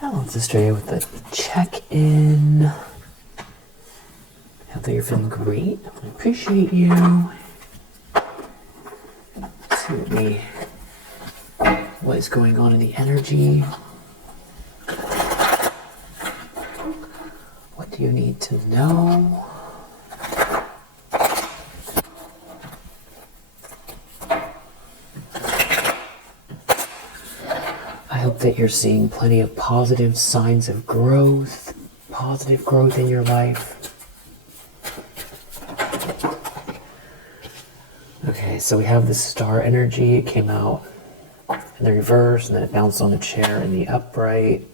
Now let's just start with the check-in. I hope that you're feeling great. I appreciate you. See what is going on in the energy. What do you need to know? I hope that you're seeing plenty of positive signs of growth, positive growth in your life. Okay, so we have the star energy. It came out in the reverse, and then it bounced on the chair in the upright.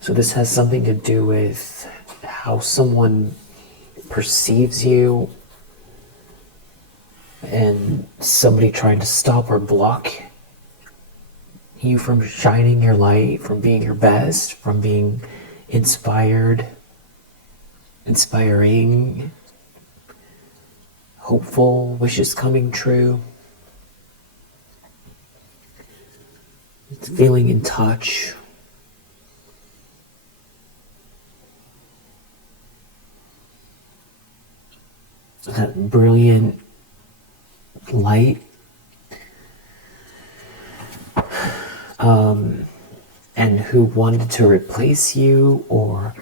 So this has something to do with how someone perceives you, and somebody trying to stop or block you from shining your light, from being your best, from being inspired, inspiring, hopeful, wishes coming true. It's feeling in touch. That brilliant light. And who wanted to replace you or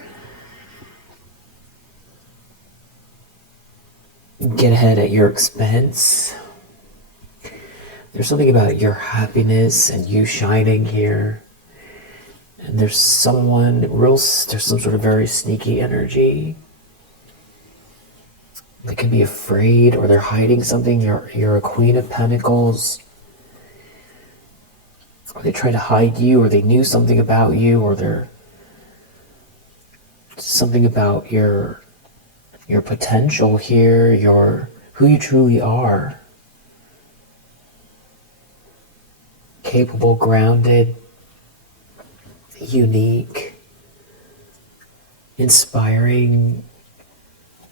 get ahead at your expense. There's something about your happiness and you shining here. And there's some sort of very sneaky energy. They can be afraid or they're hiding something. You're a Queen of Pentacles. Or they try to hide you, or they knew something about you, or they're something about your potential here, who you truly are. Capable, grounded, unique, inspiring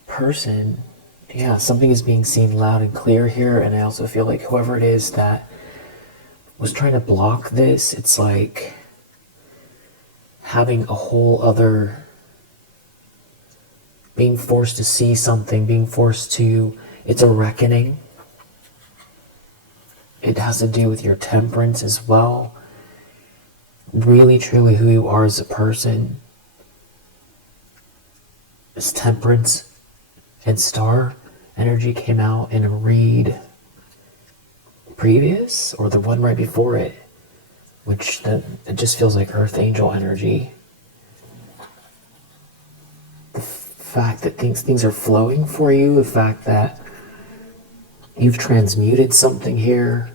person. Yeah, something is being seen loud and clear here, and I also feel like whoever it is that was trying to block this, it's like having a whole other, being forced to see something, it's a reckoning. It has to do with your temperance as well. Really, truly who you are as a person. This temperance and star energy came out in a read previous, or the one right before it, it just feels like earth angel energy. The fact that things are flowing for you, the fact that you've transmuted something here.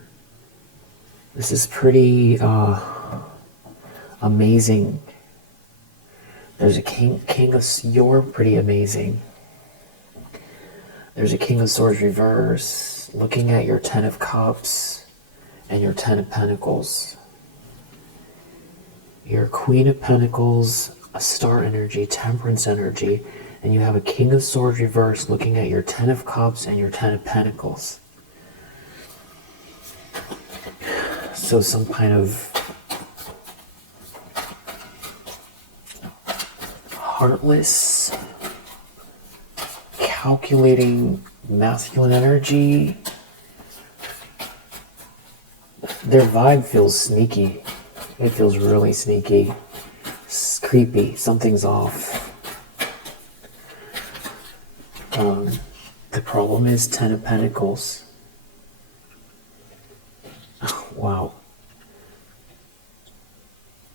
This is pretty amazing. There's a you're pretty amazing. There's a King of Swords reverse, looking at your 10 of Cups and your 10 of Pentacles. You're a Queen of Pentacles, a star energy, temperance energy, and you have a King of Swords reverse looking at your 10 of Cups and your 10 of Pentacles. So some kind of heartless, calculating masculine energy. Their vibe feels sneaky. It feels really sneaky. It's creepy. Something's off. The problem is 10 of Pentacles. Oh, wow.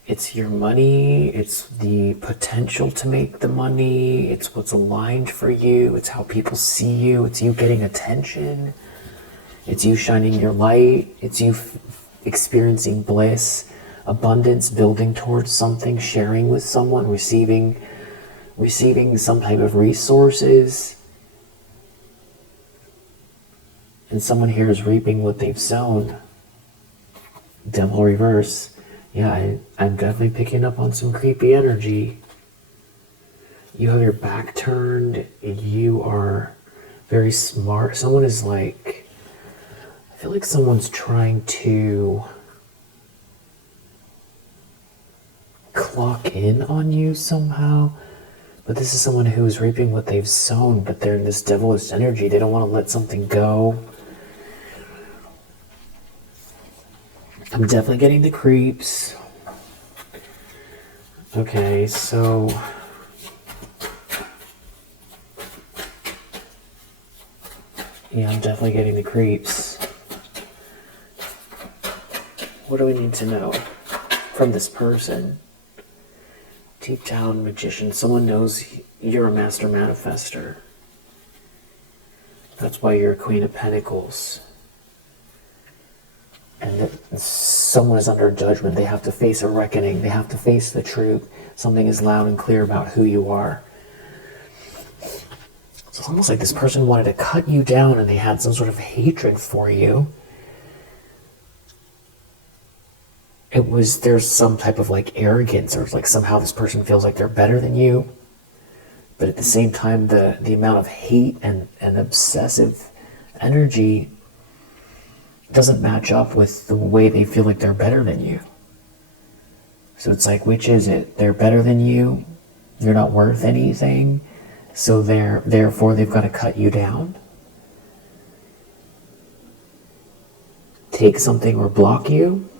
It's your money, it's the potential to make the money, it's what's aligned for you, it's how people see you, it's you getting attention, it's you shining your light, it's you experiencing bliss, abundance, building towards something, sharing with someone, receiving some type of resources. And someone here is reaping what they've sown. Devil reverse. Yeah, I'm definitely picking up on some creepy energy. You have your back turned. You are very smart. Someone is like, I feel like someone's trying to clock in on you somehow. But this is someone who is reaping what they've sown, but they're in this devilish energy. They don't want to let something go. I'm definitely getting the creeps. Okay, so... yeah, I'm definitely getting the creeps. What do we need to know from this person? Deep down, magician. Someone knows you're a master manifester. That's why you're a Queen of Pentacles. And that someone is under judgment. They have to face a reckoning. They have to face the truth. Something is loud and clear about who you are. So it's almost like this person wanted to cut you down and they had some sort of hatred for you. There's some type of like arrogance, or like somehow this person feels like they're better than you. But at the same time, the amount of hate and obsessive energy doesn't match up with the way they feel like they're better than you. So it's like, which is it? They're better than you. You're not worth anything. So therefore they've got to cut you down. Take something or block you.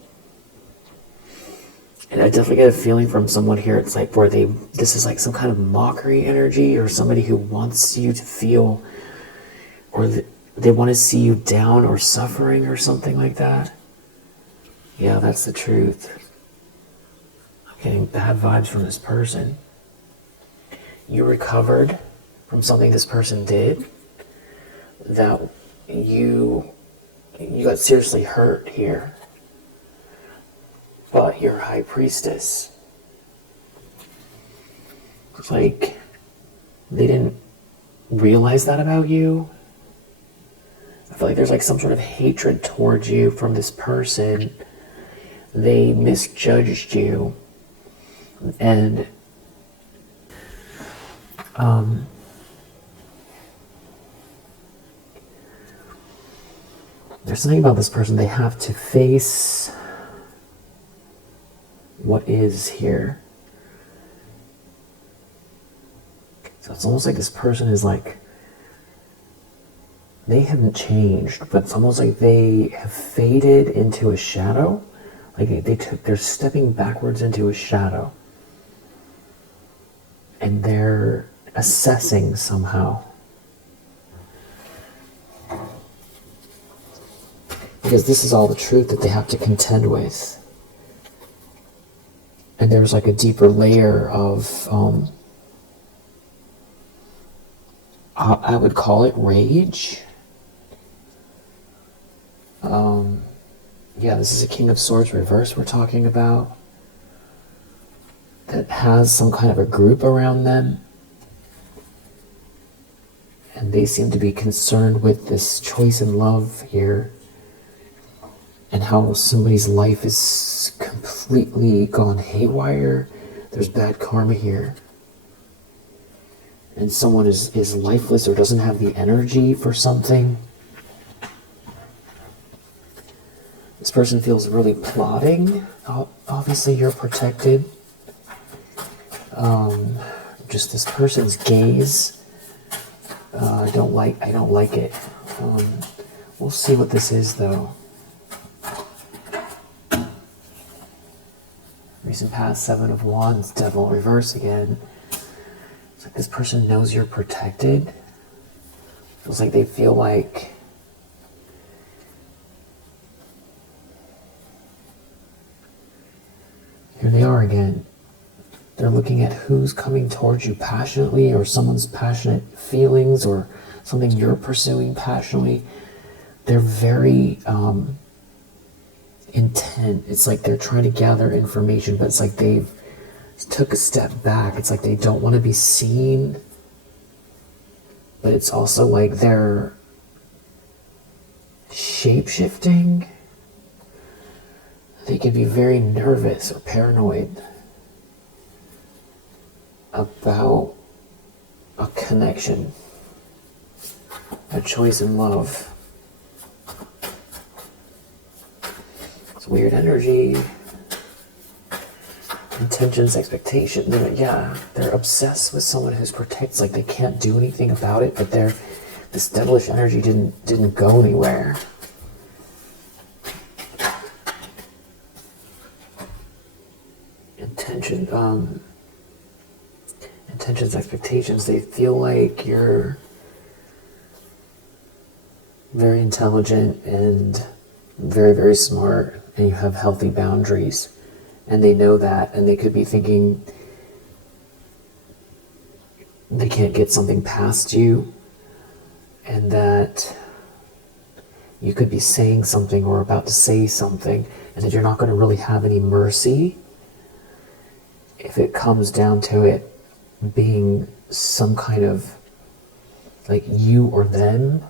And I definitely get a feeling from someone here, it's like where this is like some kind of mockery energy, or somebody who wants you to feel, or they want to see you down or suffering or something like that. Yeah, that's the truth. I'm getting bad vibes from this person. You recovered from something this person did, that you got seriously hurt here. But you're a high priestess. It's like they didn't realize that about you. I feel like there's like some sort of hatred towards you from this person. They misjudged you. And there's something about this person. They have to face what is here. So it's almost like this person is like, they haven't changed, but it's almost like they have faded into a shadow. Like they're stepping backwards into a shadow. And they're assessing somehow. Because this is all the truth that they have to contend with. And there's like a deeper layer of, I would call it rage. Yeah, this is a King of Swords reverse we're talking about. That has some kind of a group around them. And they seem to be concerned with this choice in love here. And how somebody's life is completely gone haywire. There's bad karma here. And someone is lifeless or doesn't have the energy for something. This person feels really plotting. Obviously you're protected. Just this person's gaze. I don't like it. We'll see what this is though. Recent past, 7 of Wands, Devil reverse again. It's like this person knows you're protected. Feels like they feel like here they are again. They're looking at who's coming towards you passionately, or someone's passionate feelings, or something you're pursuing passionately. They're very intent. It's like they're trying to gather information, but it's like they've took a step back. It's like they don't want to be seen, but it's also like they're shape-shifting. They can be very nervous or paranoid about a connection, a choice in love. It's weird energy. Intentions, expectations, yeah, they're obsessed with someone who's protects, like they can't do anything about it, but this devilish energy didn't go anywhere. Intentions, expectations, they feel like you're very intelligent and very, very smart, and you have healthy boundaries. And they know that, and they could be thinking they can't get something past you, and that you could be saying something or about to say something, and that you're not going to really have any mercy if it comes down to it being some kind of like you or them,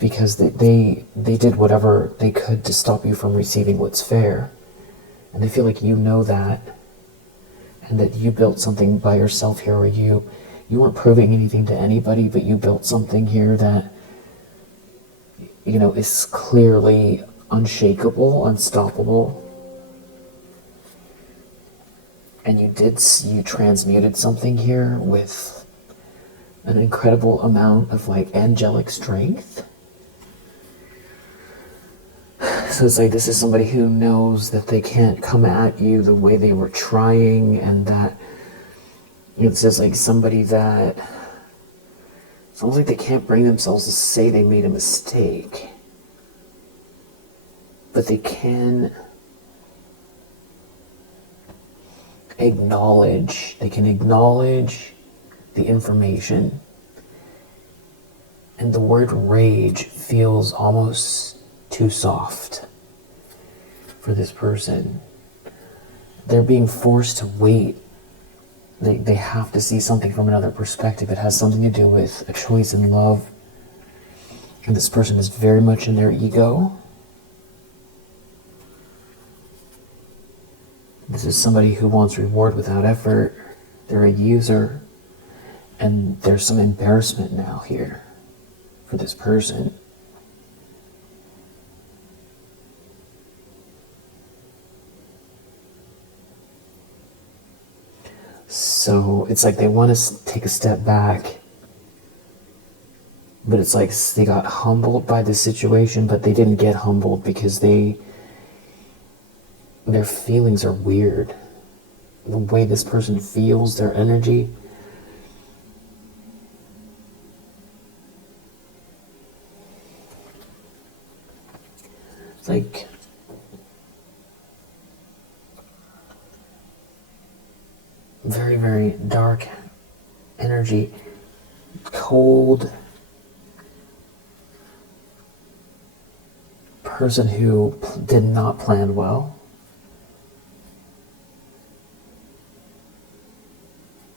because they did whatever they could to stop you from receiving what's fair, and they feel like you know that, and that you built something by yourself here, or you weren't proving anything to anybody, but you built something here that, you know, is clearly unshakable, unstoppable. And you transmuted something here with an incredible amount of like angelic strength. So it's like, this is somebody who knows that they can't come at you the way they were trying, and that it's just like somebody that, it's almost like they can't bring themselves to say they made a mistake, but they can acknowledge the information. And the word rage feels almost too soft for this person. They're being forced to wait. They have to see something from another perspective. It has something to do with a choice in love. And this person is very much in their ego. This is somebody who wants reward without effort. They're a user. And there's some embarrassment now here for this person. So it's like they want to take a step back, but it's like they got humbled by the situation, but they didn't get humbled because their feelings are weird. The way this person feels, their energy. It's like very, very dark energy, cold person who did not plan well.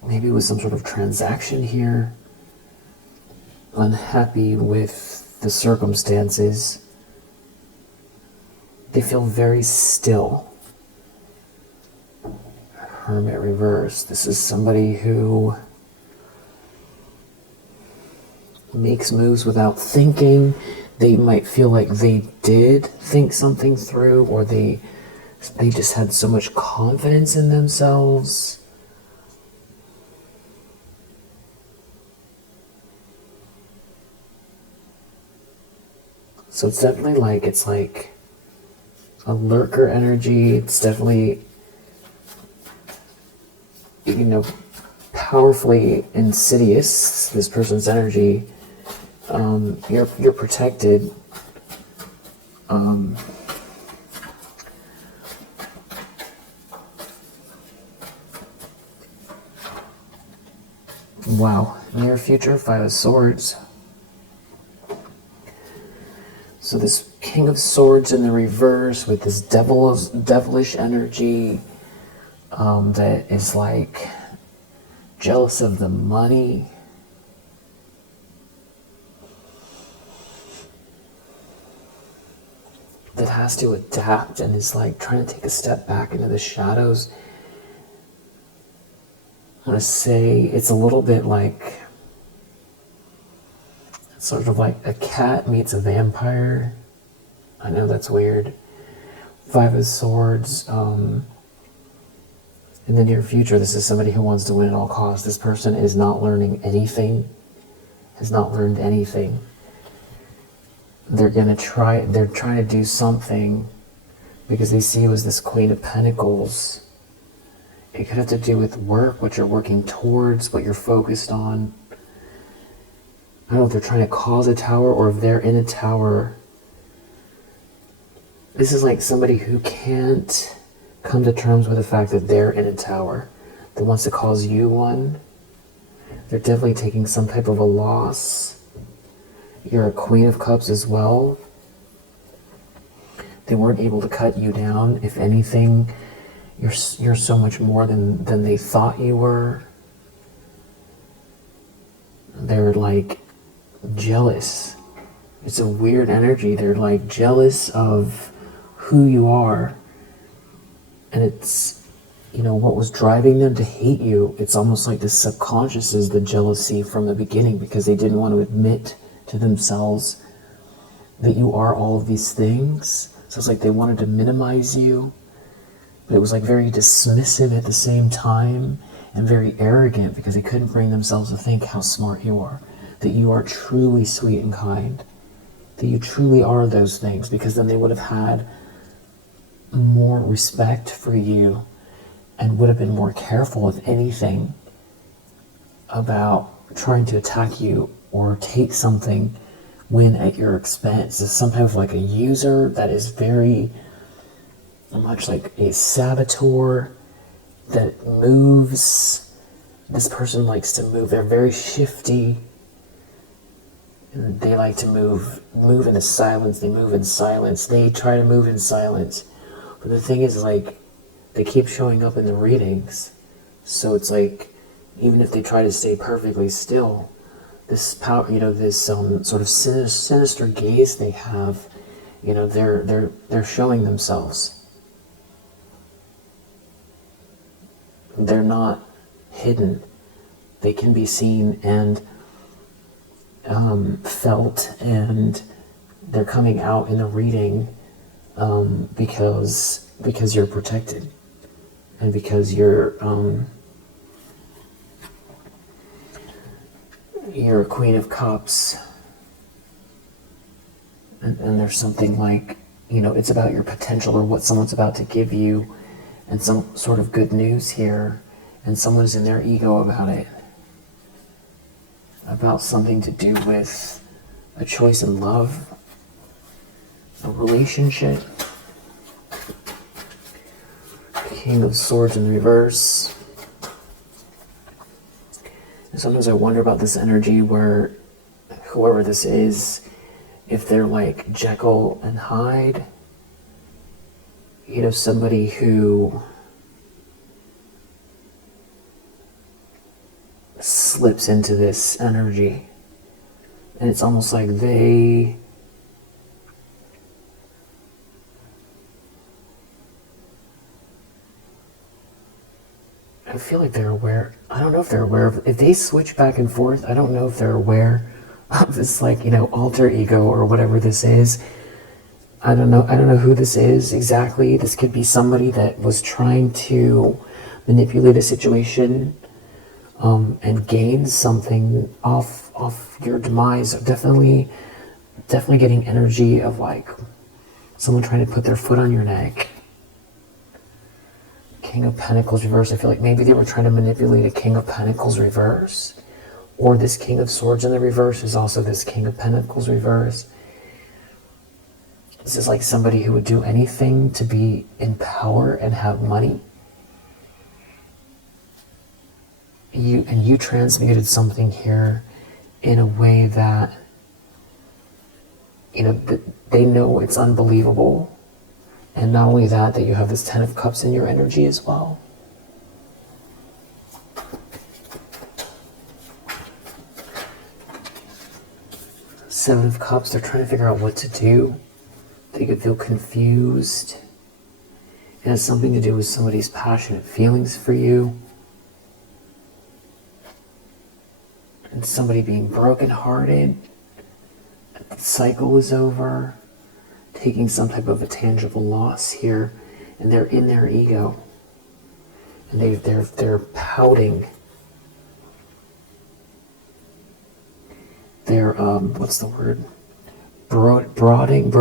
Maybe with some sort of transaction here, unhappy with the circumstances. They feel very still. Hermit reverse. This is somebody who makes moves without thinking. They might feel like they did think something through, or they just had so much confidence in themselves. So it's definitely like, it's like a lurker energy. It's definitely, you know, powerfully insidious, this person's energy. You're protected. Wow, near future, 5 of Swords. So this King of Swords in the reverse with this devilish energy that is like jealous of the money. That has to adapt and is like trying to take a step back into the shadows. I want to say it's a little bit like, sort of like a cat meets a vampire. I know that's weird. Five of Swords, in the near future, this is somebody who wants to win at all costs. This person is not learning anything, has not learned anything. They're trying to do something because they see you as this Queen of Pentacles. It could have to do with work, what you're working towards, what you're focused on. I don't know if they're trying to cause a tower or if they're in a tower. This is like somebody who can't come to terms with the fact that they're in a tower, that wants to cause you one. They're definitely taking some type of a loss. You're a Queen of Cups as well. They weren't able to cut you down. If anything, you're so much more than they thought you were. They're like jealous. It's a weird energy. They're like jealous of who you are. And it's, you know, what was driving them to hate you. It's almost like the subconscious is the jealousy from the beginning, because they didn't want to admit to themselves that you are all of these things. So it's like they wanted to minimize you, but it was like very dismissive at the same time and very arrogant, because they couldn't bring themselves to think how smart you are, that you are truly sweet and kind, that you truly are those things, because then they would have had more respect for you and would have been more careful, if anything, about trying to attack you or take something when at your expense. It's some type of like a user that is very much like a saboteur that moves. This person likes to move. They're very shifty. And they like to move into silence. They move in silence. They try to move in silence. But the thing is, like, they keep showing up in the readings. So it's like, even if they try to stay perfectly still, this power, you know, this sort of sinister gaze they have, you know, they're showing themselves. They're not hidden. They can be seen and felt, and they're coming out in the reading because you're protected, and because you're a Queen of Cups, and there's something like, you know, it's about your potential or what someone's about to give you, and some sort of good news here, and someone's in their ego about it, about something to do with a choice in love, a relationship. King of Swords in reverse. And sometimes I wonder about this energy where whoever this is, if they're like Jekyll and Hyde, you know, somebody who slips into this energy, and it's almost like I feel like they're aware. I don't know if they're aware of, if they switch back and forth, I don't know if they're aware of this, like, you know, alter ego or whatever this is. I don't know who this is exactly. This could be somebody that was trying to manipulate a situation and gain something off your demise. Definitely getting energy of like someone trying to put their foot on your neck. King of Pentacles reverse. I feel like maybe they were trying to manipulate a King of Pentacles reverse. Or this King of Swords in the reverse is also this King of Pentacles reverse. This is like somebody who would do anything to be in power and have money. You transmuted something here in a way that, you know, they know it's unbelievable. And not only that, that you have this Ten of Cups in your energy as well. Seven of Cups, they're trying to figure out what to do. They could feel confused. It has something to do with somebody's passionate feelings for you. And somebody being brokenhearted. The cycle is over. taking some type of a tangible loss here, and they're in their ego, and they're pouting. They're what's the word? Brooding.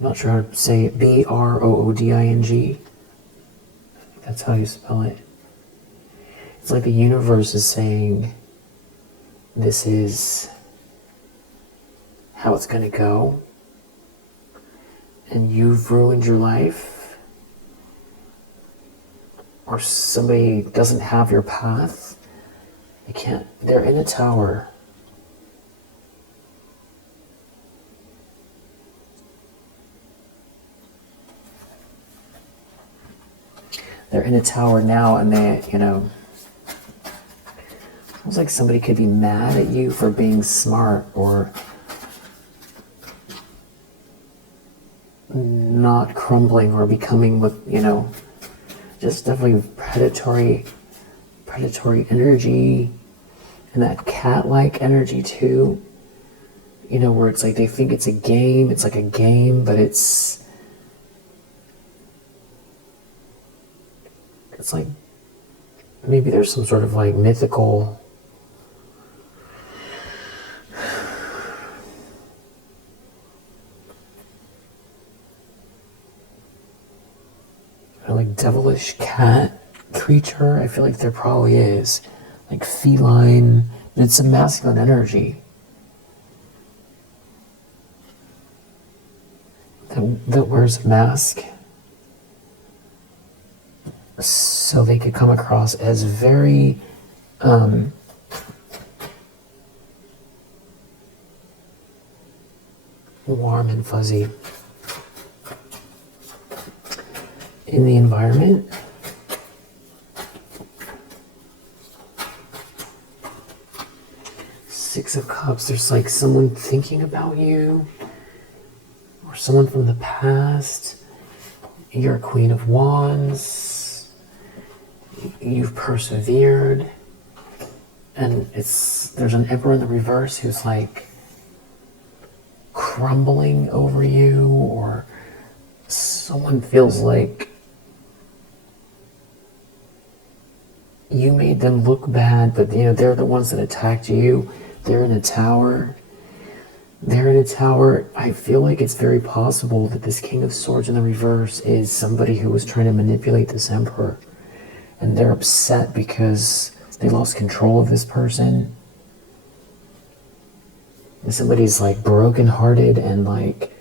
I'm not sure how to say it. Brooding. That's how you spell it. It's like the universe is saying, this is how it's going to go, and you've ruined your life, or somebody doesn't have your path. They're in a tower. They're in a tower now, and they, it's like somebody could be mad at you for being smart or not crumbling or becoming with, just definitely predatory energy, and that cat-like energy too, where it's like they think it's a game, it's like a game, but it's like maybe there's some sort of like mythical like devilish cat creature. I feel like there probably is, like feline, but it's a masculine energy that wears a mask, so they could come across as very warm and fuzzy in the environment. Six of Cups, there's like someone thinking about you, or someone from the past. You're a Queen of Wands. You've persevered, and there's an Emperor in the reverse who's like crumbling over you, or someone feels like you made them look bad, but they're the ones that attacked you. They're in a tower. I feel like it's very possible that this King of Swords in the reverse is somebody who was trying to manipulate this Emperor, and they're upset because they lost control of this person. And somebody's like brokenhearted and like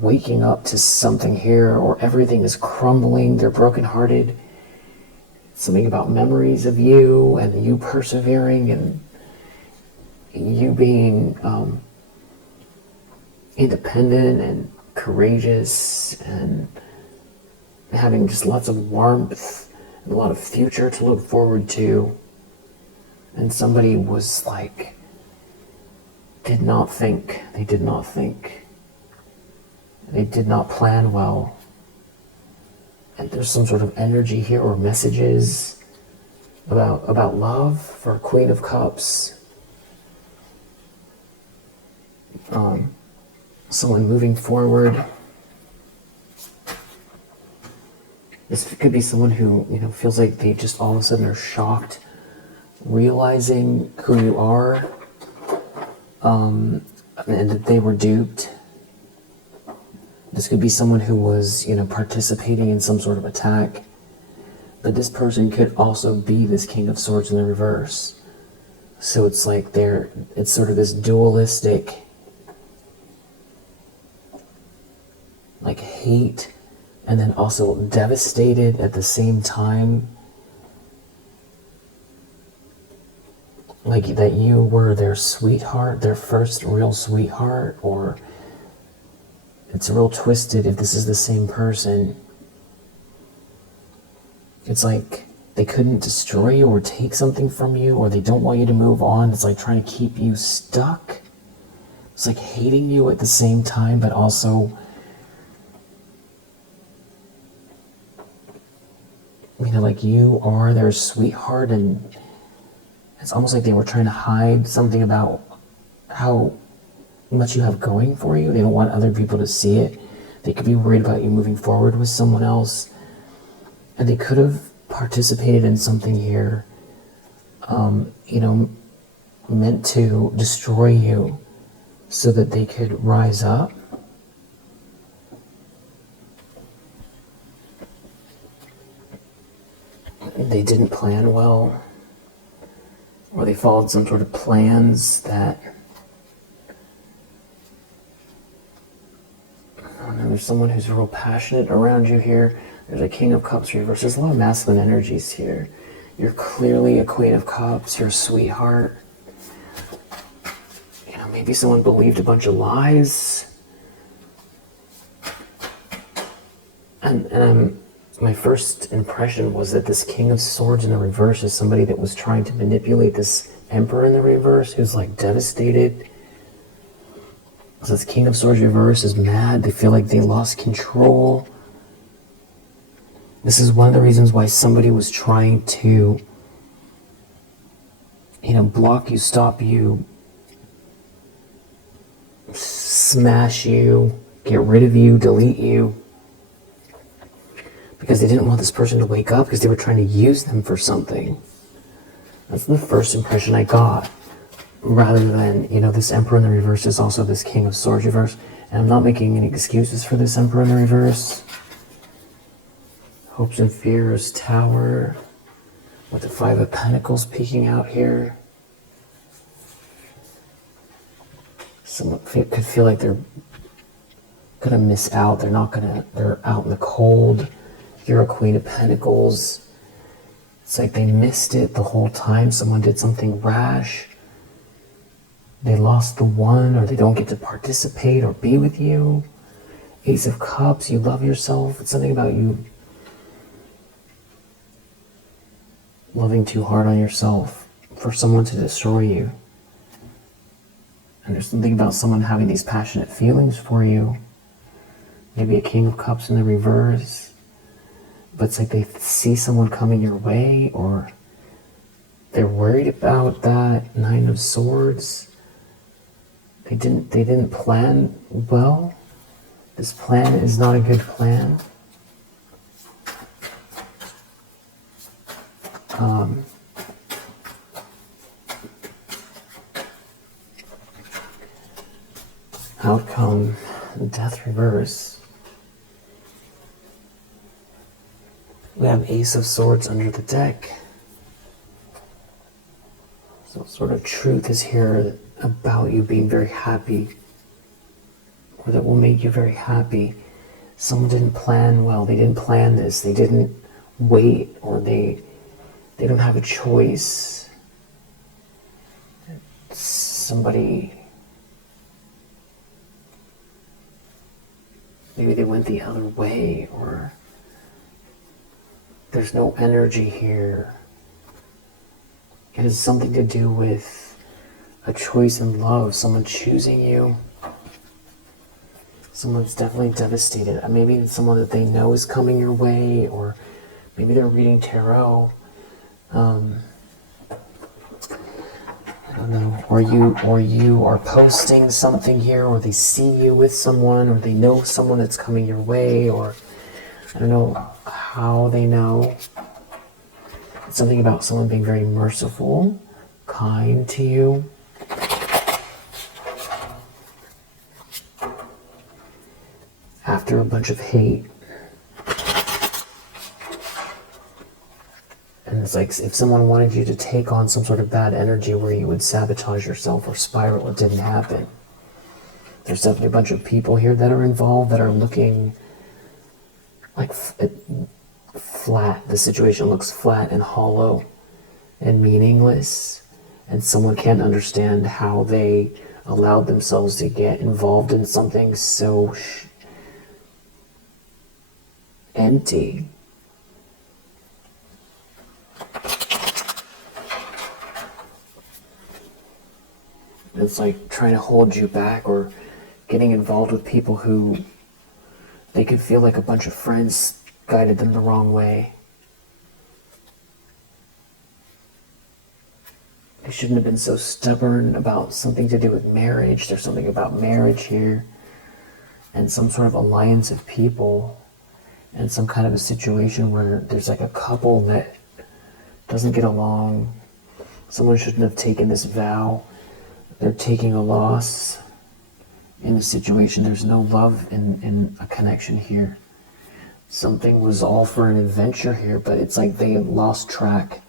waking up to something here, or everything is crumbling. They're brokenhearted. Something about memories of you and you persevering and you being independent and courageous and having just lots of warmth and a lot of future to look forward to. And somebody was like, they did not plan well. And there's some sort of energy here or messages about love for Queen of Cups. Someone moving forward. This could be someone who, feels like they just all of a sudden are shocked, realizing who you are, and that they were duped. This could be someone who was, participating in some sort of attack. But this person could also be this King of Swords in the reverse. So it's like it's sort of this dualistic, like hate, and then also devastated at the same time. Like that you were their sweetheart, their first real sweetheart, or it's real twisted if this is the same person. It's like they couldn't destroy you or take something from you, or they don't want you to move on. It's like trying to keep you stuck. It's like hating you at the same time, but also, like you are their sweetheart, and it's almost like they were trying to hide something about how much you have going for you. They don't want other people to see it. They could be worried about you moving forward with someone else. And they could have participated in something here, meant to destroy you so that they could rise up. They didn't plan well, or they followed some sort of plans that, I don't know, there's someone who's real passionate around you here. There's a King of Cups reverse. There's a lot of masculine energies here. You're clearly a Queen of Cups. You're a sweetheart. Maybe someone believed a bunch of lies. And my first impression was that this King of Swords in the reverse is somebody that was trying to manipulate this Emperor in the reverse, who's like devastated. So this King of Swords reverse is mad. They feel like they lost control. This is one of the reasons why somebody was trying to, block you, stop you, smash you, get rid of you, delete you. Because they didn't want this person to wake up, because they were trying to use them for something. That's the first impression I got. Rather than, this Emperor in the reverse is also this King of Swords reverse. And I'm not making any excuses for this Emperor in the reverse. Hopes and Fears Tower with the Five of Pentacles peeking out here. Someone could feel like they're gonna miss out. They're out in the cold. You're a Queen of Pentacles. It's like they missed it the whole time. Someone did something rash. They lost the one, or they don't get to participate or be with you. Ace of Cups, you love yourself. It's something about you loving too hard on yourself for someone to destroy you. And there's something about someone having these passionate feelings for you. Maybe a King of Cups in the reverse. But it's like they see someone coming your way, or they're worried about that Nine of Swords. They didn't plan well. This plan is not a good plan. Outcome, Death reverse. We have Ace of Swords under the deck. So sort of truth is here about you being very happy, or that will make you very happy. Someone didn't plan well. They didn't plan this. They didn't wait, or they don't have a choice. Somebody, maybe they went the other way, or there's no energy here. It has something to do with a choice in love, someone choosing you. Someone's definitely devastated. Maybe it's someone that they know is coming your way, or maybe they're reading tarot. I don't know. Or you are posting something here, or they see you with someone, or they know someone that's coming your way, or I don't know how they know. It's something about someone being very merciful, kind to you. After a bunch of hate. And it's like if someone wanted you to take on some sort of bad energy where you would sabotage yourself or spiral, it didn't happen. There's definitely a bunch of people here that are involved that are looking like flat. The situation looks flat and hollow and meaningless, and someone can't understand how they allowed themselves to get involved in something so empty. It's like trying to hold you back, or getting involved with people who they could feel like a bunch of friends guided them the wrong way. shouldn't have been so stubborn about something to do with marriage. There's something about marriage here, and some sort of alliance of people, and some kind of a situation where there's like a couple that doesn't get along. Someone shouldn't have taken this vow. They're taking a loss in the situation. There's no love in a connection here. Something was all for an adventure here, but it's like they lost track.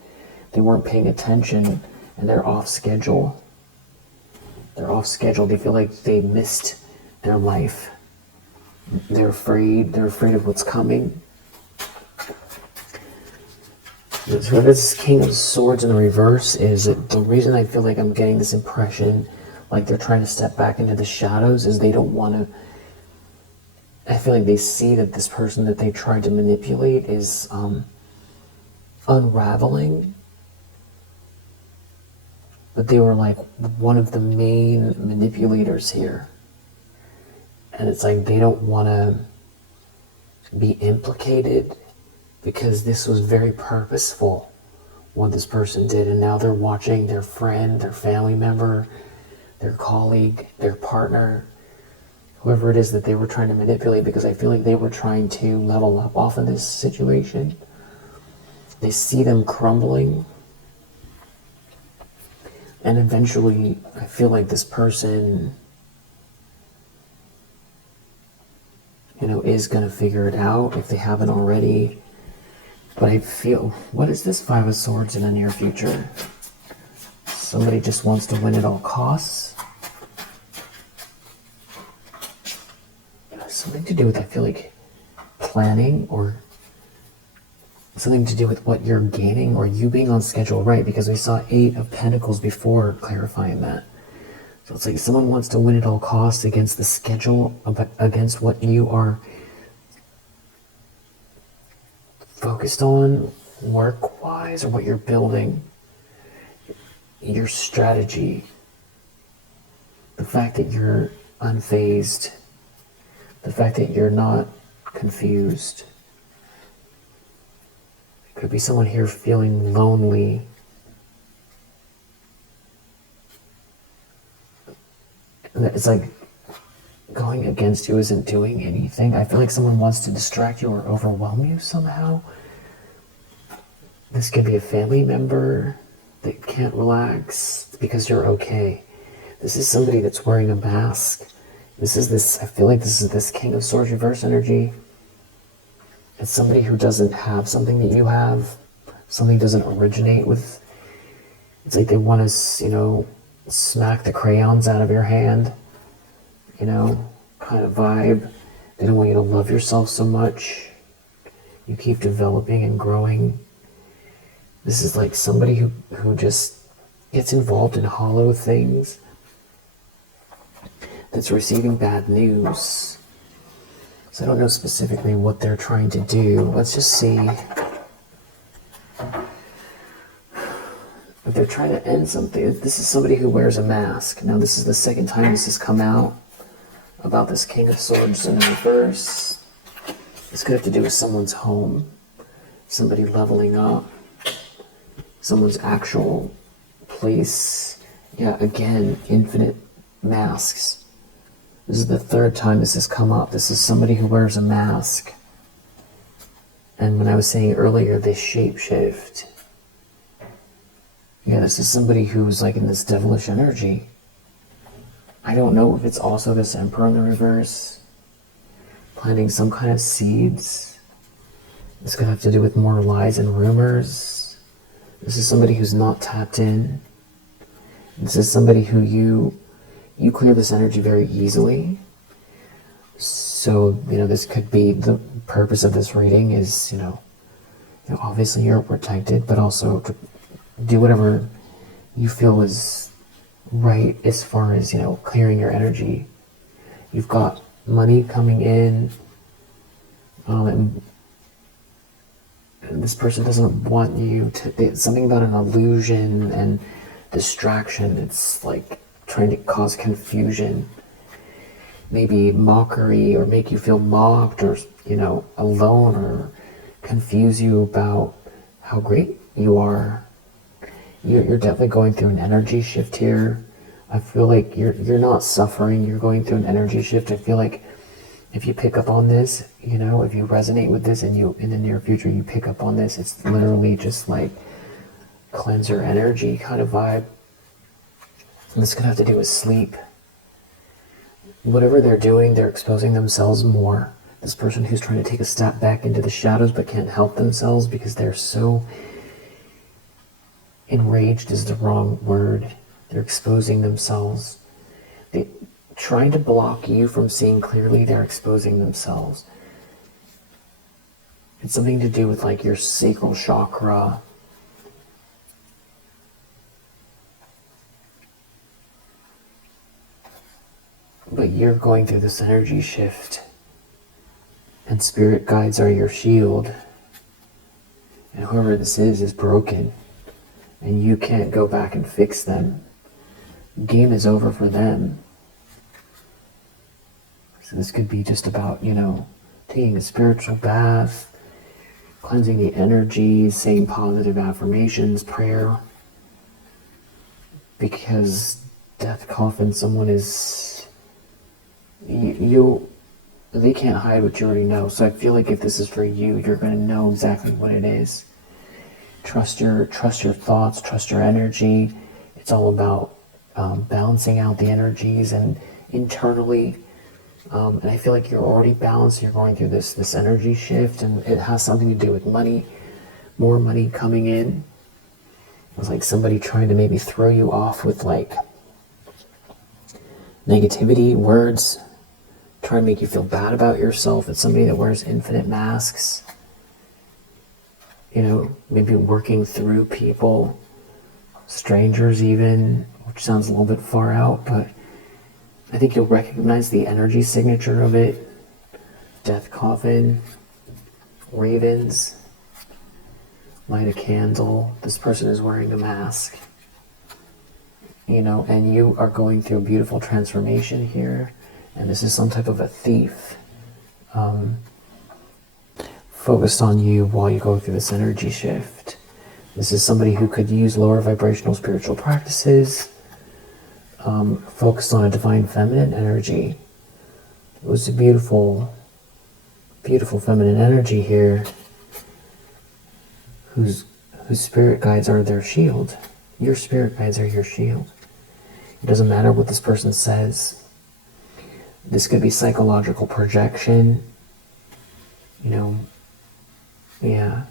They weren't paying attention, and they're off schedule. They're off schedule. They feel like they missed their life. They're afraid. They're afraid of what's coming. So this King of Swords in the reverse is the reason I feel like I'm getting this impression like they're trying to step back into the shadows is they don't want to. I feel like they see that this person that they tried to manipulate is unraveling. But they were like one of the main manipulators here. And it's like they don't want to be implicated because this was very purposeful, what this person did. And now they're watching their friend, their family member, their colleague, their partner, whoever it is that they were trying to manipulate, because I feel like they were trying to level up off of this situation. They see them crumbling. And eventually, I feel like this person, is going to figure it out if they haven't already. But I feel, what is this Five of Swords in the near future? Somebody just wants to win at all costs. Something to do with, I feel like, planning, or something to do with what you're gaining, or you being on schedule, right? Because we saw 8 of Pentacles before, clarifying that. So it's like someone wants to win at all costs against the schedule, against what you are focused on work-wise, or what you're building, your strategy, the fact that you're unfazed, the fact that you're not confused. Could be someone here feeling lonely. It's like going against you isn't doing anything. I feel like someone wants to distract you or overwhelm you somehow. This could be a family member that can't relax because you're okay. This is somebody that's wearing a mask. I feel like this is this King of Swords reverse energy. It's somebody who doesn't have something that you have. Something doesn't originate with. It's like they want to, smack the crayons out of your hand. Kind of vibe. They don't want you to love yourself so much. You keep developing and growing. This is like somebody who just gets involved in hollow things. That's receiving bad news. So I don't know specifically what they're trying to do. Let's just see. If they're trying to end something, this is somebody who wears a mask. Now this is the second time this has come out about this King of Swords in reverse. This could have to do with someone's home, somebody leveling up, someone's actual place. Yeah, again, infinite masks. This is the third time this has come up. This is somebody who wears a mask. And when I was saying earlier, they shapeshift. Yeah, this is somebody who's like in this devilish energy. I don't know if it's also this Emperor in the reverse, planting some kind of seeds. This could have to do with more lies and rumors. This is somebody who's not tapped in. This is somebody who you clear this energy very easily. So, this could be the purpose of this reading is, obviously you're protected, but also to do whatever you feel is right as far as, clearing your energy. You've got money coming in, and this person doesn't want you to, it's something about an illusion and distraction. It's like trying to cause confusion, maybe mockery, or make you feel mocked, or, alone, or confuse you about how great you are. You're definitely going through an energy shift here. I feel like you're not suffering. You're going through an energy shift. I feel like if you pick up on this, you know, if you resonate with this and you in the near future you pick up on this, it's literally just like cleanser energy kind of vibe. And this could have to do with sleep. Whatever they're doing, they're exposing themselves more. This person who's trying to take a step back into the shadows but can't help themselves because they're so enraged is the wrong word. They're exposing themselves. They trying to block you from seeing clearly, they're exposing themselves. It's something to do with like your sacral chakra. But you're going through this energy shift. And spirit guides are your shield. And whoever this is broken. And you can't go back and fix them. Game is over for them. So this could be just about, you know, taking a spiritual bath, cleansing the energies, saying positive affirmations, prayer. Because death coffin, someone is, they can't hide what you already know. So I feel like if this is for you, you're going to know exactly what it is. Trust your thoughts, trust your energy. It's all about balancing out the energies and internally. And I feel like you're already balanced. You're going through this energy shift, and it has something to do with money, more money coming in. It's like somebody trying to maybe throw you off with like negativity, words, trying to make you feel bad about yourself. It's somebody that wears infinite masks. You know, maybe working through people, strangers even, which sounds a little bit far out, but I think you'll recognize the energy signature of it. Death coffin, ravens, light a candle. This person is wearing a mask. You know, and you are going through a beautiful transformation here. And this is some type of a thief. Focused on you while you go through this energy shift. This is somebody who could use lower vibrational spiritual practices, focused on a divine feminine energy. It was a beautiful, beautiful feminine energy here, whose spirit guides are their shield. Your spirit guides are your shield. It doesn't matter what this person says. This could be psychological projection, you know. Yeah.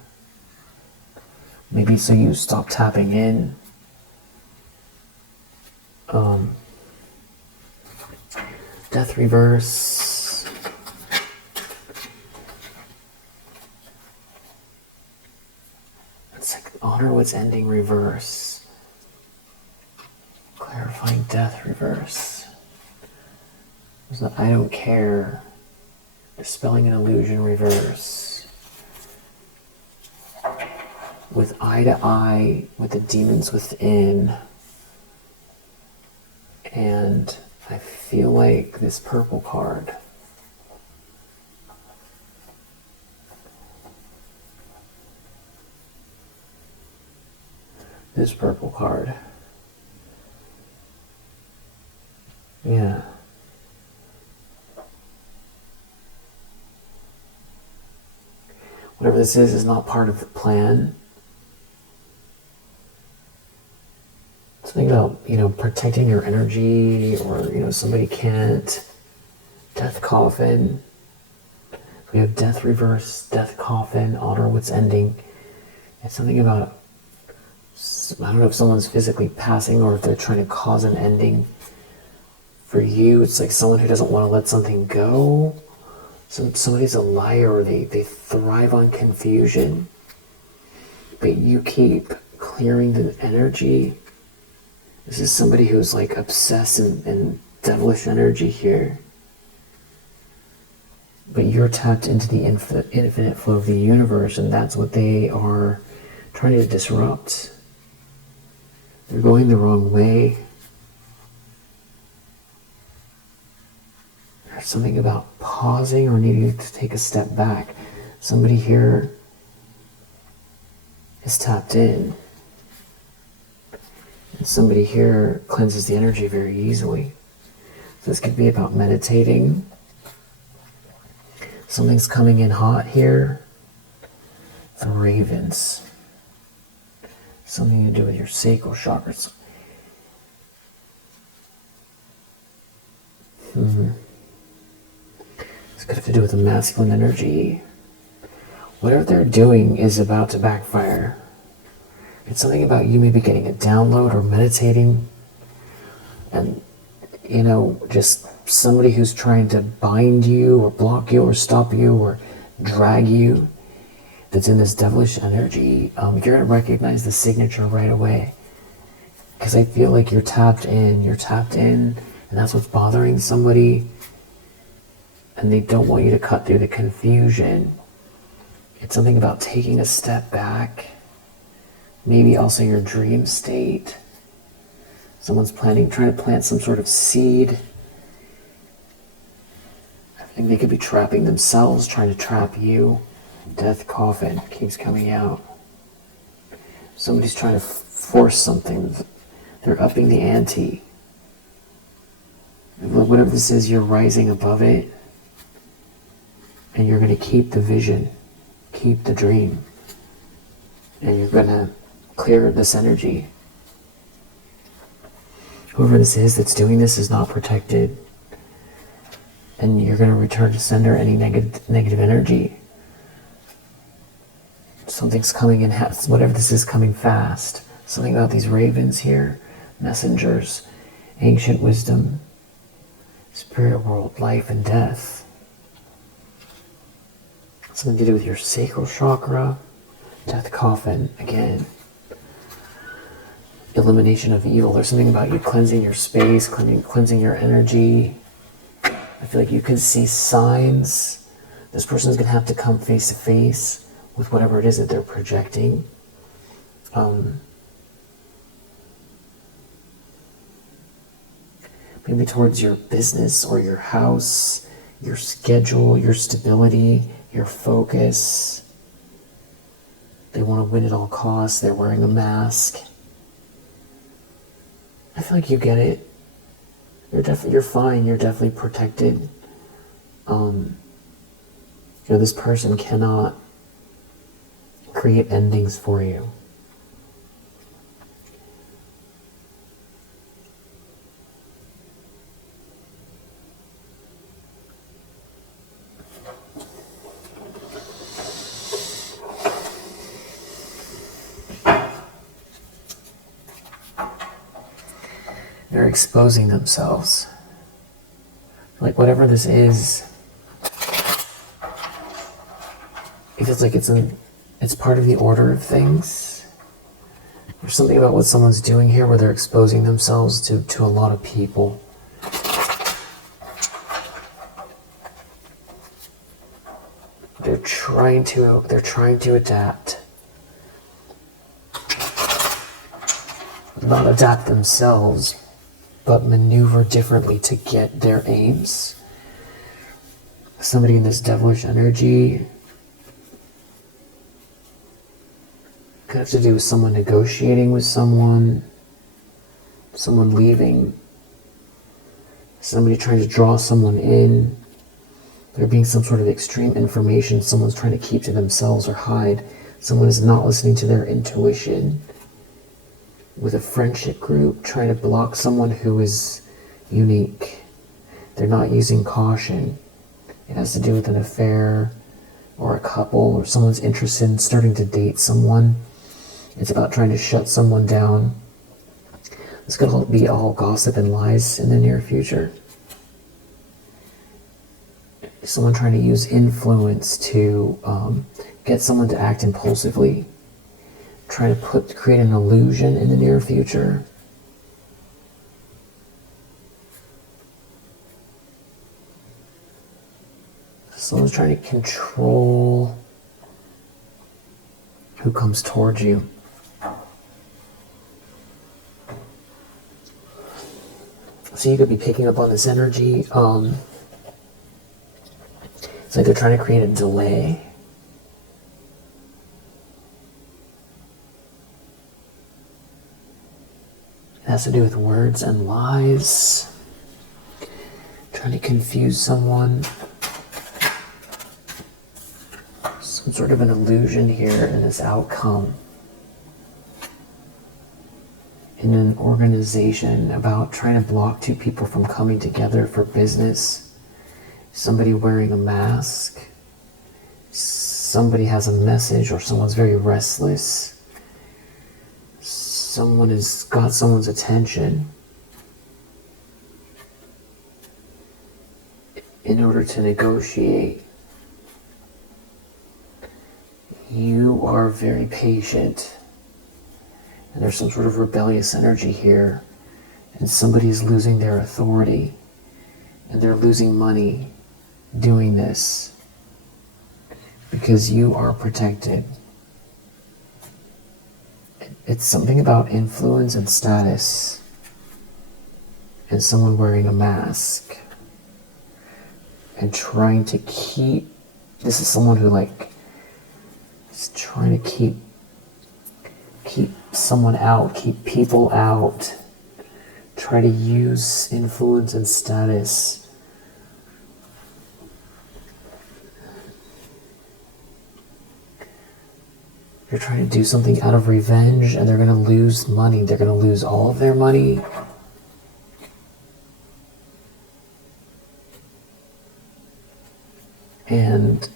Maybe so you stop tapping in. Death reverse. It's like honor what's ending reverse. Clarifying death reverse. There's the I don't care. Dispelling an illusion reverse. With eye to eye with the demons within. And I feel like this purple card. This purple card. Yeah. Whatever this is not part of the plan. Something about, you know, protecting your energy, or, you know, somebody can't. Death coffin. We have death reverse, death coffin, honor what's ending. It's something about, I don't know if someone's physically passing or if they're trying to cause an ending. For you, it's like someone who doesn't want to let something go. Somebody's a liar, or they thrive on confusion. But you keep clearing the energy. This is somebody who's like obsessed and devilish energy here. But you're tapped into the infinite flow of the universe, and that's what they are trying to disrupt. They're going the wrong way. There's something about pausing or needing to take a step back. Somebody here is tapped in. And somebody here cleanses the energy very easily. So this could be about meditating. Something's coming in hot here. The ravens. Something to do with your sacral chakras. It's got to do with the masculine energy. Whatever they're doing is about to backfire. It's something about you maybe getting a download or meditating. And, you know, just somebody who's trying to bind you or block you or stop you or drag you that's in this devilish energy, you're going to recognize the signature right away. Because I feel like you're tapped in, and that's what's bothering somebody. And they don't want you to cut through the confusion. It's something about taking a step back. Maybe also your dream state. Someone's trying to plant some sort of seed. I think they could be trapping themselves, trying to trap you. Death coffin keeps coming out. Somebody's trying to force something. They're upping the ante. Whatever this is, you're rising above it. And you're going to keep the vision. Keep the dream. And you're going to clear this energy. Whoever this is that's doing this is not protected. And you're going to return to sender any negative energy. Something's coming in, whatever this is, coming fast. Something about these ravens here, messengers, ancient wisdom, spirit world, life and death. Something to do with your sacral chakra, death coffin, again. Elimination of evil. There's something about you cleansing your space, cleansing your energy. I feel like you can see signs. This person's going to have to come face to face with whatever it is that they're projecting. Maybe towards your business or your house, your schedule, your stability, your focus. They want to win at all costs. They're wearing a mask. I feel like you get it. You're fine. You're definitely protected. This person cannot create endings for you. They're exposing themselves. Like whatever this is, it feels like it's part of the order of things. There's something about what someone's doing here where they're exposing themselves to a lot of people. They're trying to adapt. Not adapt themselves, but maneuver differently to get their aims. Somebody in this devilish energy could have to do with someone negotiating with someone leaving, somebody trying to draw someone in, there being some sort of extreme information someone's trying to keep to themselves or hide. Someone is not listening to their intuition. With a friendship group, trying to block someone who is unique. They're not using caution. It has to do with an affair or a couple or someone's interested in starting to date someone. It's about trying to shut someone down. It's going to be all gossip and lies in the near future. Someone trying to use influence to get someone to act impulsively. Trying to create an illusion in the near future. Someone's trying to control who comes towards you. So you could be picking up on this energy. It's like they're trying to create a delay. has to do with words and lies. Trying to confuse someone. Some sort of an illusion here in this outcome. In an organization about trying to block two people from coming together for business. Somebody wearing a mask. Somebody has a message, or someone's very restless. Someone has got someone's attention. In order to negotiate, you are very patient. And there's some sort of rebellious energy here. And somebody is losing their authority. And they're losing money doing this. Because you are protected. It's something about influence and status. And someone wearing a mask. And trying to keep... This is someone who is trying to keep someone out, keep people out. Try to use influence and status. They're trying to do something out of revenge, and they're going to lose money. They're going to lose all of their money. And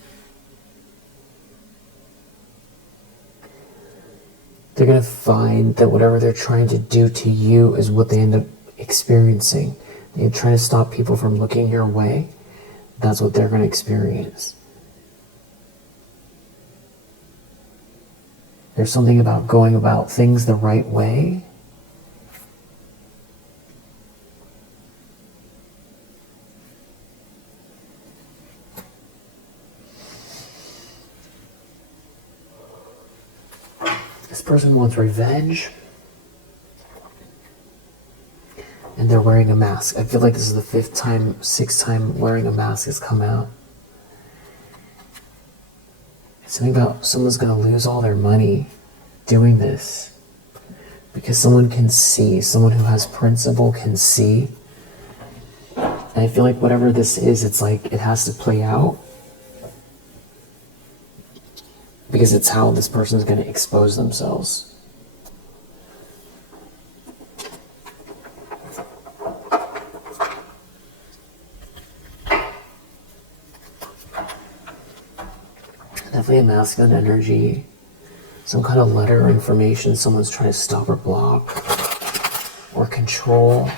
they're going to find that whatever they're trying to do to you is what they end up experiencing. They're trying to stop people from looking your way. That's what they're going to experience. There's something about going about things the right way. This person wants revenge. And they're wearing a mask. I feel like this is the sixth time wearing a mask has come out. It's something about someone's going to lose all their money doing this. Because someone can see, someone who has principle can see. And I feel like whatever this is, it's like it has to play out. Because it's how this person's going to expose themselves. Definitely a masculine energy. Some kind of letter or information someone's trying to stop or block. Or control.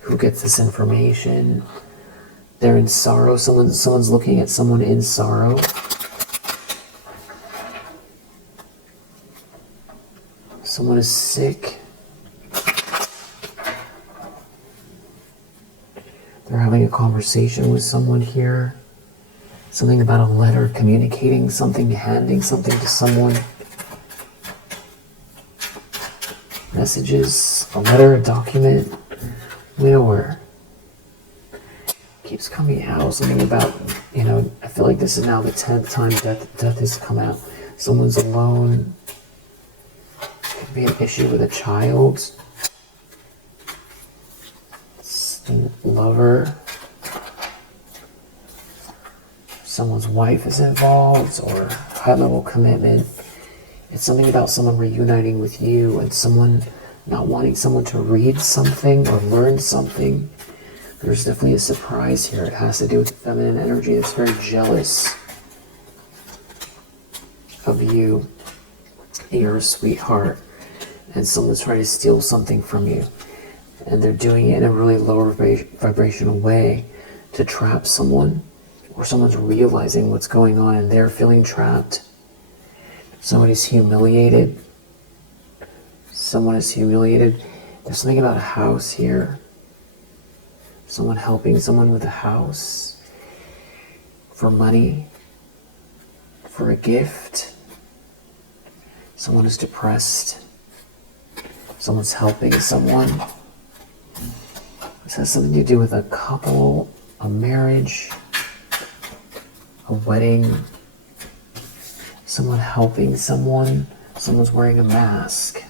Who gets this information? They're in sorrow. Someone's looking at someone in sorrow. Someone is sick. They're having a conversation with someone here. Something about a letter, communicating something, handing something to someone. Messages, a letter, a document, widower. Keeps coming out, something about, I feel like this is now the 10th time death has come out. Someone's alone. Could be an issue with a child. Lover. Someone's wife is involved, or high-level commitment. It's something about someone reuniting with you and someone not wanting someone to read something or learn something. There's definitely a surprise here. It has to do with the feminine energy that's very jealous of you. You're a sweetheart, and someone's trying to steal something from you. And they're doing it in a really lower vibrational way to trap someone. Or someone's realizing what's going on and they're feeling trapped. Someone is humiliated. Someone is humiliated. There's something about a house here. Someone helping someone with a house. For money. For a gift. Someone is depressed. Someone's helping someone. This has something to do with a couple, a marriage, a wedding, someone helping someone, someone's wearing a mask,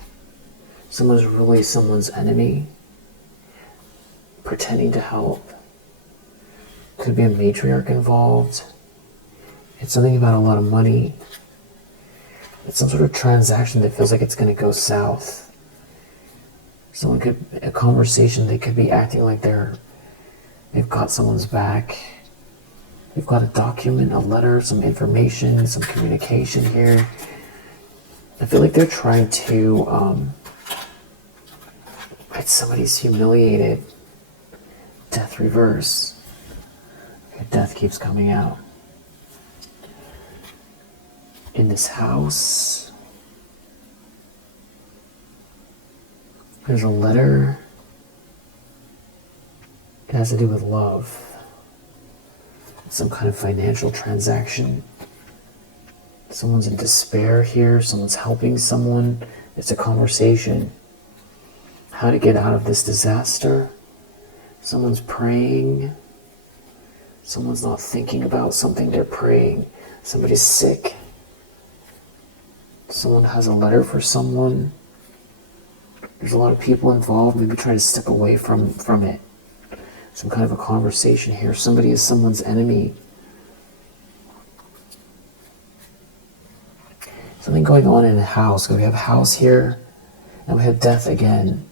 Someone's really someone's enemy, pretending to help. Could be a matriarch involved. It's something about a lot of money. It's some sort of transaction that feels like it's going to go south. Someone could, a conversation, they could be acting like they've got someone's back. They've got a document, a letter, some information, some communication here. I feel like they're trying to, right, somebody's humiliated. Death reverse. Okay, death keeps coming out. In this house, there's a letter. It has to do with love. Some kind of financial transaction. Someone's in despair here. Someone's helping someone. It's a conversation. How to get out of this disaster. Someone's praying. Someone's not thinking about something, they're praying. Somebody's sick. Someone has a letter for someone. There's a lot of people involved, maybe trying to step away from it. Some kind of a conversation here. Somebody is someone's enemy. Something going on in a house. We have house here, and we have death again.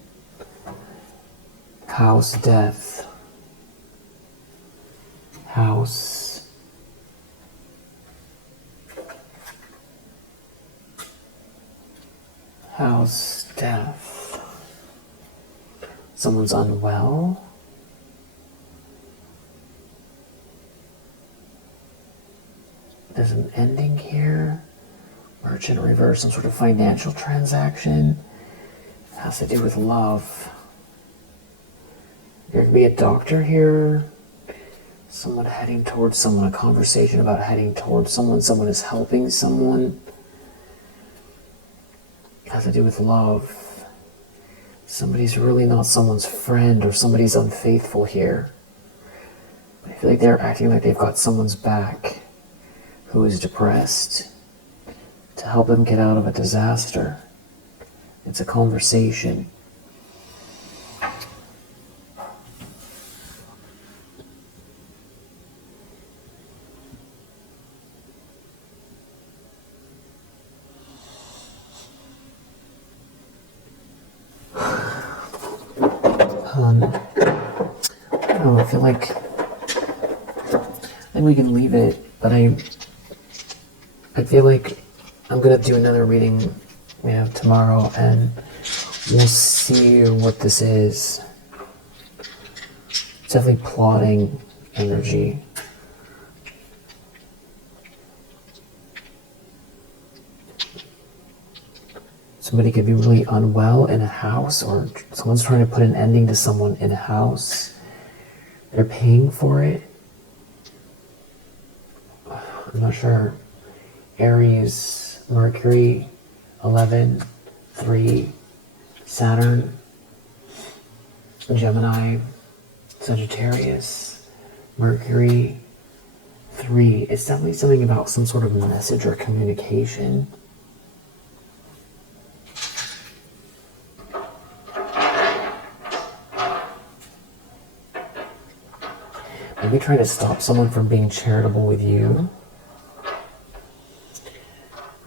House, death. House. House, death. Someone's unwell. There's an ending here. Merchant reverse, some sort of financial transaction. It has to do with love. There could be a doctor here. Someone heading towards someone, a conversation about heading towards someone. Someone is helping someone. It has to do with love. Somebody's really not someone's friend, or somebody's unfaithful here. I feel like they're acting like they've got someone's back who is depressed to help them get out of a disaster. It's a conversation. I feel like we can leave it, but I feel like I'm gonna do another reading, tomorrow, and we'll see what this is. It's definitely plotting energy. Somebody could be really unwell in a house, or someone's trying to put an ending to someone in a house. They're paying for it. I'm not sure. Aries, Mercury, 11, 3, Saturn, Gemini, Sagittarius, Mercury, 3. It's definitely something about some sort of message or communication. Maybe trying to stop someone from being charitable with you.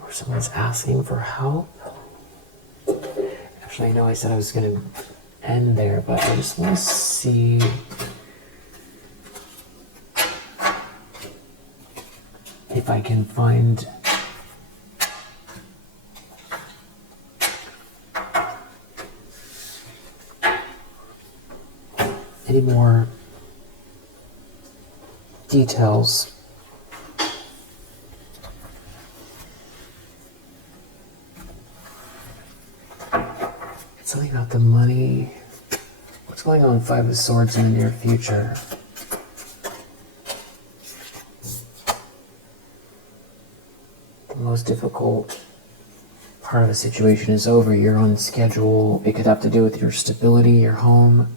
Or someone's asking for help. Actually, I know I said I was going to end there, but I just want to see if I can find any more details. It's something about the money. What's going on 5 of Swords in the near future? The most difficult part of a situation is over. You're on schedule. It could have to do with your stability, your home.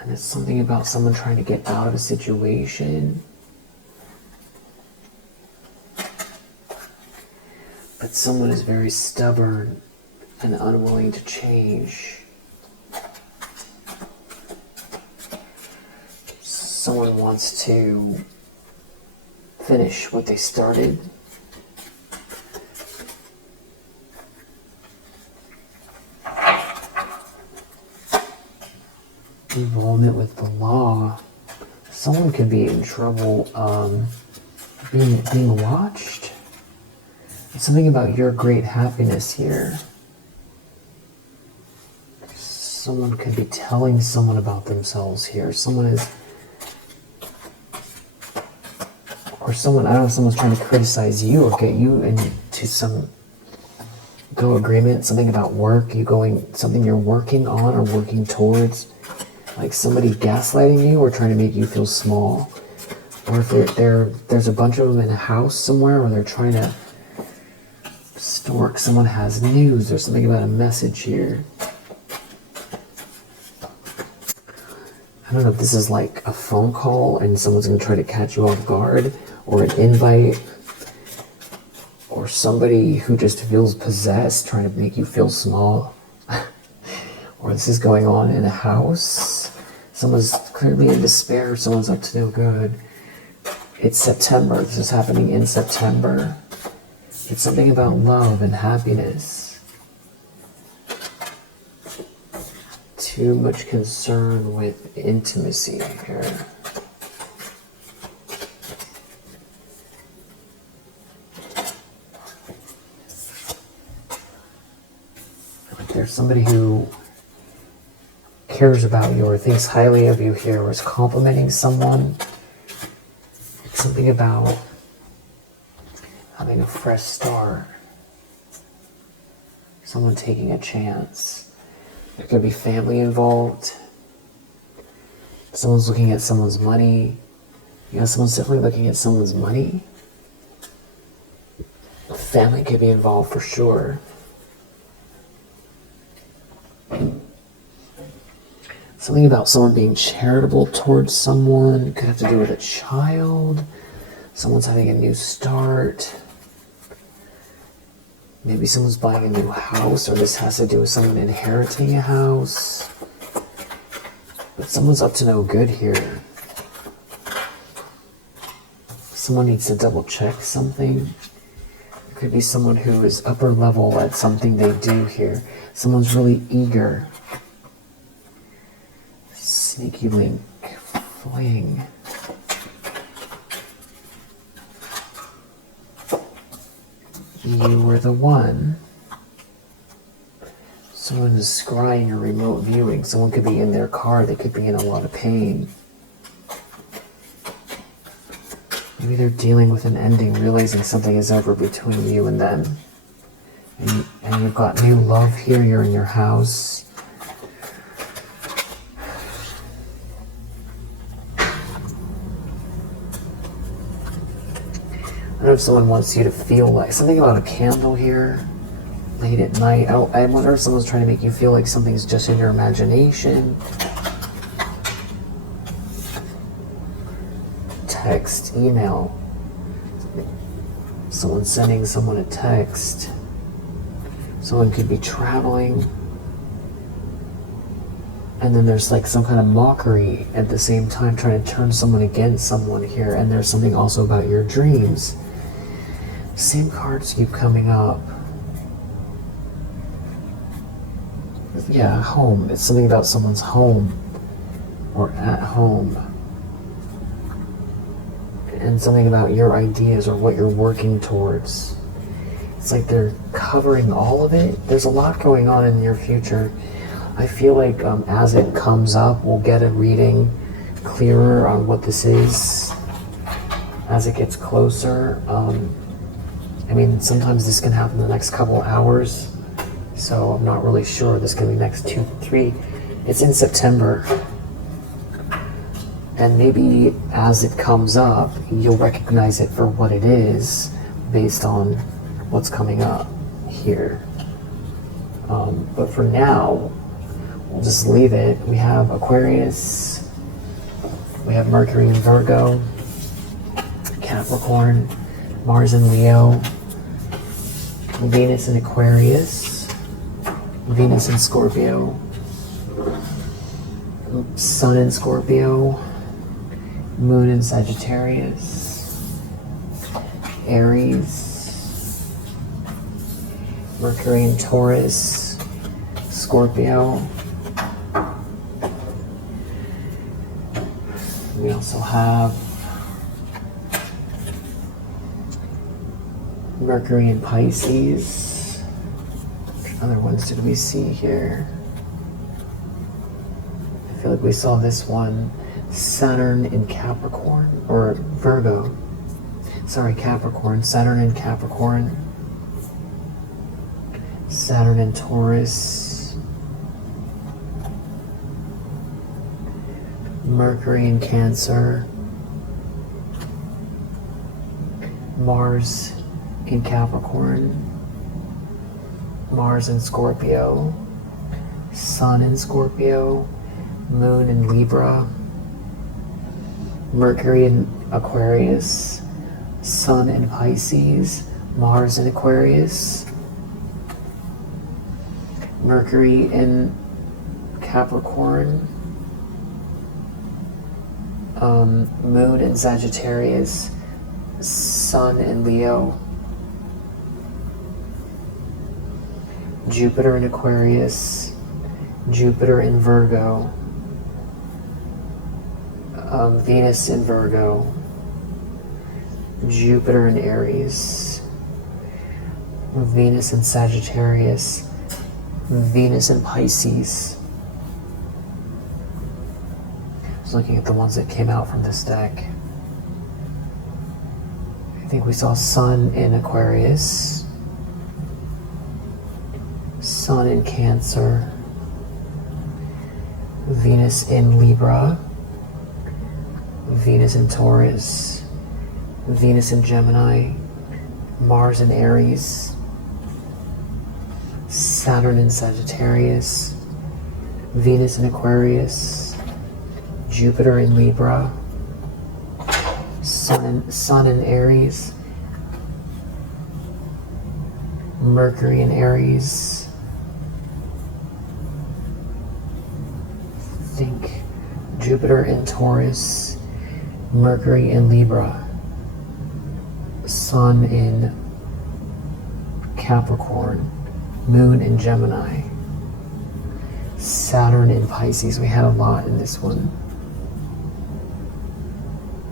And it's something about someone trying to get out of a situation. But someone is very stubborn. and unwilling to change. Someone wants to finish what they started. Involvement with the law. Someone could be in trouble being watched. Something about your great happiness here. Someone could be telling someone about themselves here. Someone is, or someone, I don't know if someone's trying to criticize you or get you into some agreement, something about work, something you're working on or working towards. Like somebody gaslighting you or trying to make you feel small. Or if there's a bunch of them in a house somewhere, or they're trying to stalk. Someone has news. There's something about a message here. I don't know if this is like a phone call and someone's going to try to catch you off guard, or an invite, or somebody who just feels possessed trying to make you feel small. Or this is going on in a house. Someone's clearly in despair. Someone's up to no good. It's September. This is happening in September. It's something about love and happiness. Too much concern with intimacy here. There's somebody who cares about you or thinks highly of you here, or is complimenting someone. It's something about having a fresh start. Someone taking a chance. There could be family involved. Someone's looking at someone's money. Someone's definitely looking at someone's money. Family could be involved for sure. Something about someone being charitable towards someone. Could have to do with a child. Someone's having a new start. Maybe someone's buying a new house, or this has to do with someone inheriting a house. But someone's up to no good here. Someone needs to double check something. It could be someone who is upper level at something they do here. Someone's really eager. Sneaky link, fling. You were the one. Someone is scrying or remote viewing. Someone could be in their car. They could be in a lot of pain. Maybe they're dealing with an ending, realizing something is over between you and them. And you've got new love here. You're in your house. I don't know if someone wants you to feel like something about a candle here late at night. I wonder if someone's trying to make you feel like something's just in your imagination. Text, email. Someone sending someone a text. Someone could be traveling. And then there's like some kind of mockery at the same time, trying to turn someone against someone here. And there's something also about your dreams. Same cards keep coming up. Yeah, home. It's something about someone's home or at home. And something about your ideas or what you're working towards. It's like they're covering all of it. There's a lot going on in your future. I feel like as it comes up, we'll get a reading clearer on what this is as it gets closer. I mean, sometimes this can happen in the next couple hours, so I'm not really sure. This can be next 2, 3. It's in September. And maybe as it comes up, you'll recognize it for what it is based on what's coming up here. But for now, we'll just leave it. We have Aquarius, we have Mercury in Virgo, Capricorn, Mars in Leo, Venus in Aquarius, Venus in Scorpio, Sun in Scorpio, Moon in Sagittarius, Aries, Mercury in Taurus, Scorpio. We also have Mercury in Pisces. Which other ones did we see here? I feel like we saw this one. Saturn in Capricorn, or Virgo. Sorry, Capricorn. Saturn in Capricorn. Saturn in Taurus. Mercury in Cancer. Mars in Capricorn. Mars in Scorpio. Sun in Scorpio. Moon in Libra. Mercury in Aquarius, Sun in Pisces, Mars in Aquarius, Mercury in Capricorn, Moon in Sagittarius, Sun in Leo, Jupiter in Aquarius, Jupiter in Virgo, Venus in Virgo, Jupiter in Aries, Venus in Sagittarius, Venus in Pisces. I was looking at the ones that came out from this deck. I think we saw Sun in Aquarius, Sun in Cancer, Venus in Libra, Venus in Taurus, Venus in Gemini, Mars in Aries, Saturn in Sagittarius, Venus in Aquarius, Jupiter in Libra, Sun in Aries, Mercury in Aries, I think Jupiter in Taurus, Mercury in Libra, Sun in Capricorn, Moon in Gemini, Saturn in Pisces. We had a lot in this one.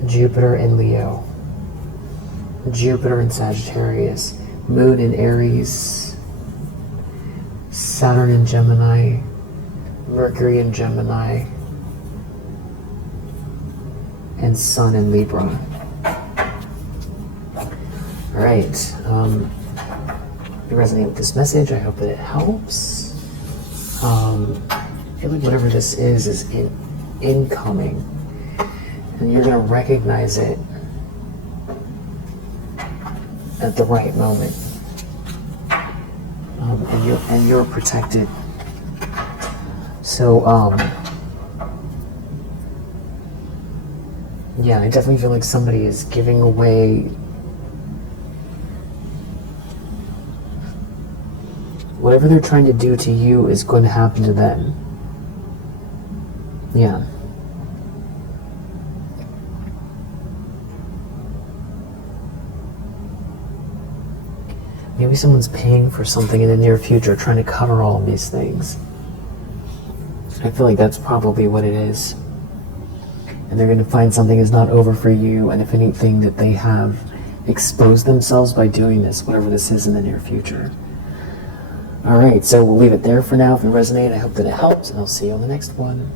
Jupiter in Leo, Jupiter in Sagittarius, Moon in Aries, Saturn in Gemini, Mercury in Gemini, and Sun in Libra. All right. If you resonate with this message, I hope that it helps. I feel like whatever this is incoming, and you're going to recognize it at the right moment. And you're protected. So, yeah, I definitely feel like somebody is giving away whatever they're trying to do to you is going to happen to them. Yeah. Maybe someone's paying for something in the near future, trying to cover all of these things. I feel like that's probably what it is. And they're going to find something is not over for you, and if anything, that they have exposed themselves by doing this, whatever this is in the near future. Alright, so we'll leave it there for now. If it resonated, I hope that it helps, and I'll see you on the next one.